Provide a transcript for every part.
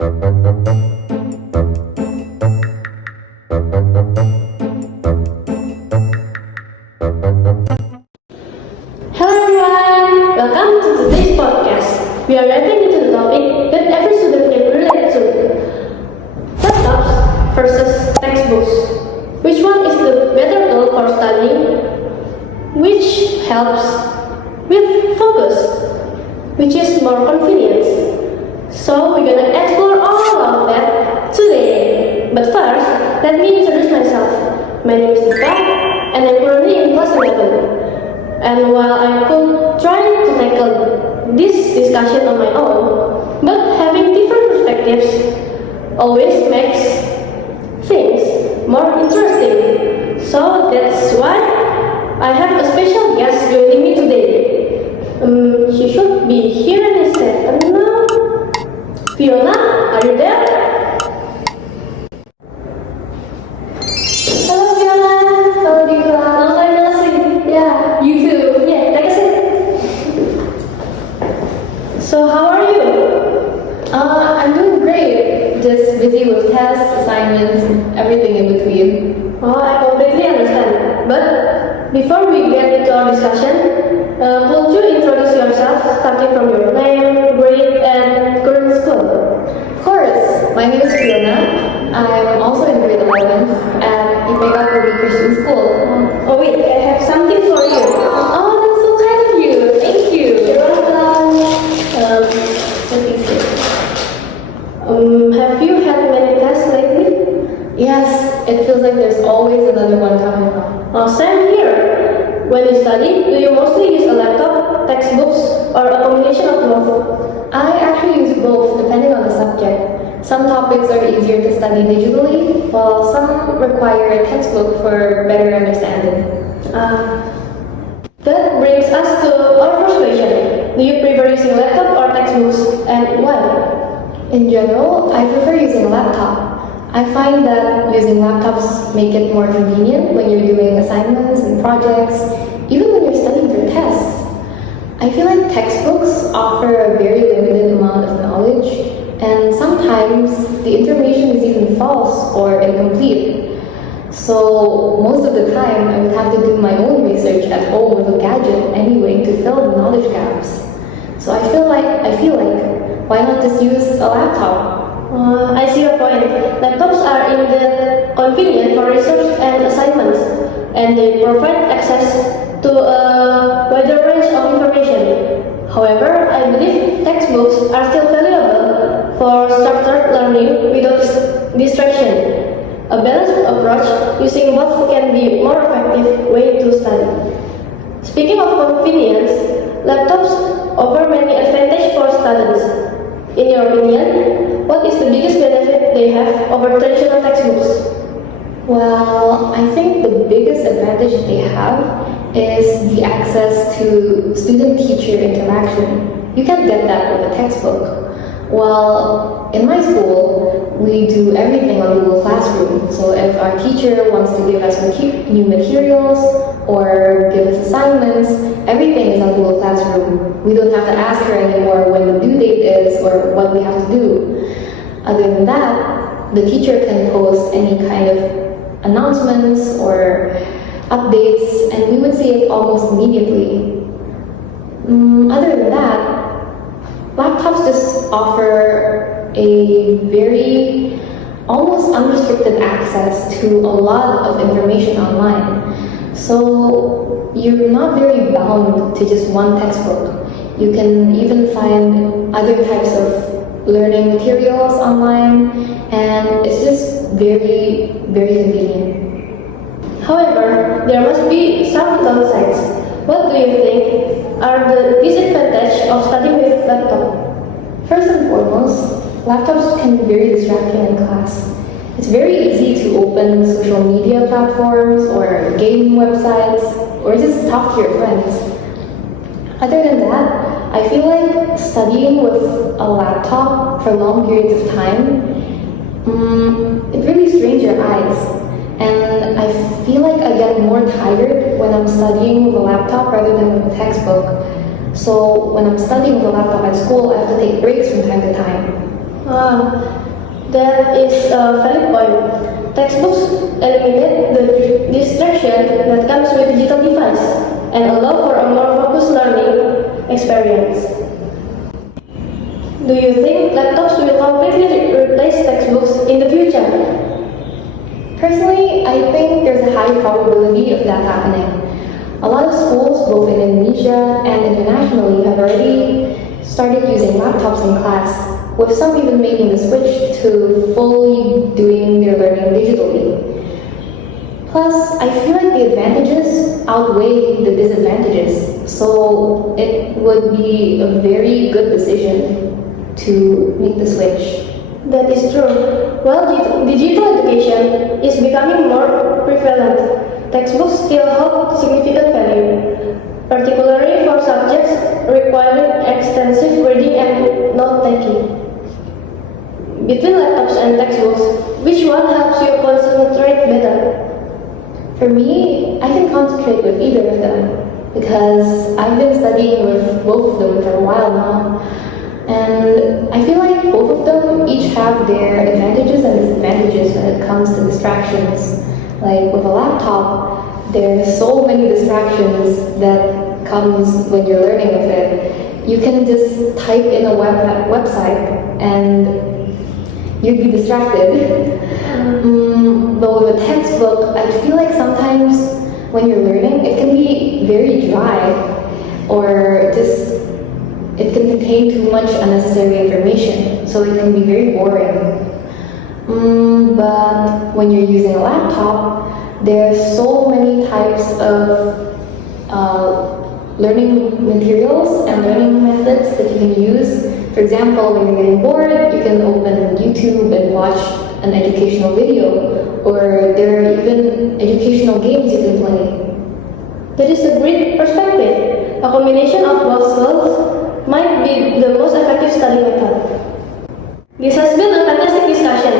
Hello everyone, welcome to today's podcast. We are diving into the topic that every student can relate to. Laptops versus textbooks. Which one is the better tool for studying? Which helps with focus? Which is more convenient? So we're gonna explore all of that today. But first, let me introduce myself. My name is Nika, and I'm currently in class 11. And while I could try to tackle this discussion on my own, but having different perspectives always makes things more interesting. So that's why I have a special guest joining me today. She should be here in a second now. Fiona, are you there? Hello Fiona. Hello Dika. Long time no see. Yeah, you too. Yeah, take a seat. So how are you? I'm doing great. Just busy with tests, assignments, and everything in between. Oh, I completely understand. But before we get into our discussion, could you introduce yourself, starting from your name, grade, and current school? Of course, my name is Fiona. I'm also in grade 11 at Ipeka Christian School. Oh wait, I have something for you. Oh, that's so kind of you. Thank you. You're welcome. Let me see. Have you had many tests lately? Yes, it feels like there's always another one coming up. Oh, same here. When you study, do you mostly use a laptop, textbooks, or a combination of both? I actually use both depending on the subject. Some topics are easier to study digitally, while some require a textbook for better understanding. That brings us to our first question. Do you prefer using laptop or textbooks, and why? In general, I prefer using a laptop. I find that using laptops make it more convenient when you're doing assignments and projects, even when you're studying for tests. I feel like textbooks offer a very limited amount of knowledge, and sometimes the information is even false or incomplete. So most of the time, I would have to do my own research at home with a gadget anyway to fill the knowledge gaps. So I feel like, why not just use a laptop? I see your point. Laptops are indeed convenient for research and assignments, and they provide access to a wider range of information. However, I believe textbooks are still valuable for structured learning without distraction. A balanced approach using both can be a more effective way to study. Speaking of convenience, laptops offer many advantages for students. In your opinion, what is the biggest benefit they have over traditional textbooks? Well, I think the biggest advantage they have is the access to student-teacher interaction. You can't get that with a textbook. Well, in my school, we do everything on Google Classroom. So if our teacher wants to give us new materials or give us assignments, everything is on Google Classroom. We don't have to ask her anymore when the due date is or what we have to do. Other than that, the teacher can post any kind of announcements or updates, and we would see it almost immediately. Other than that, laptops just offer a very almost unrestricted access to a lot of information online. So you're not very bound to just one textbook. You can even find other types of learning materials online, and it's just very, very convenient. However, there must be some downsides. What do you think are the disadvantages of studying with laptop? First and foremost, laptops can be very distracting in class. It's very easy to open social media platforms or game websites or just talk to your friends. Other than that, I feel like studying with a laptop for long periods of time, it really strains your eyes. And I feel like I get more tired when I'm studying with a laptop rather than with a textbook. So when I'm studying with a laptop at school, I have to take breaks from time to time. Ah, that is a valid point. Textbooks eliminate the distraction that comes with digital device and allow for a more focused learning experience. Do you think laptops will completely replace textbooks in the future? Personally, I think there's a high probability of that happening. A lot of schools, both in Indonesia and internationally, have already started using laptops in class, with some even making the switch to fully doing their learning digitally. Plus, I feel like the advantages outweigh the disadvantages, so it would be a very good decision to make the switch. That is true. While digital education is becoming more prevalent, textbooks still hold significant value, particularly for subjects requiring extensive reading and note-taking. Between laptops and textbooks, which one helps you concentrate better? For me, I can concentrate with either of them because I've been studying with both of them for a while now. And I feel like both of them each have their advantages and disadvantages when it comes to distractions. Like with a laptop, there's so many distractions that comes when you're learning with it. You can just type in a website and you'd be distracted. But with a textbook, I feel like sometimes when you're learning, it can be very dry or just it can contain too much unnecessary information, so it can be very boring. But when you're using a laptop, there's so many types of learning materials and learning methods that you can use. For example, when you're getting bored, you can open YouTube and watch an educational video, or there are even educational games you can play. That is a great perspective. A combination of both skills might be the most effective study method. This has been a fantastic discussion.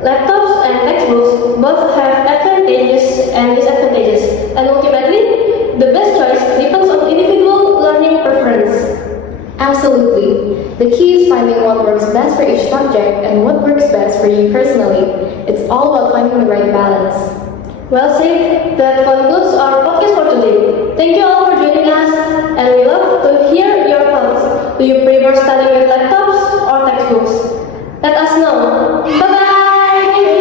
Laptops and textbooks both have advantages and disadvantages, and ultimately, the best choice depends on individual learning preference. Absolutely. The key is finding what works best for each subject and what works best for you personally. It's all about finding the right balance. Well said. That concludes our podcast for today. Thank you all for joining us, and we love to hear your thoughts. Do you prefer studying with laptops or textbooks? Let us know. Bye-bye! Thank you!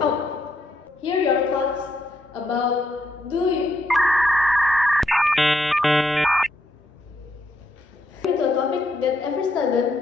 Oh, hear your thoughts about do you... Into a topic that every student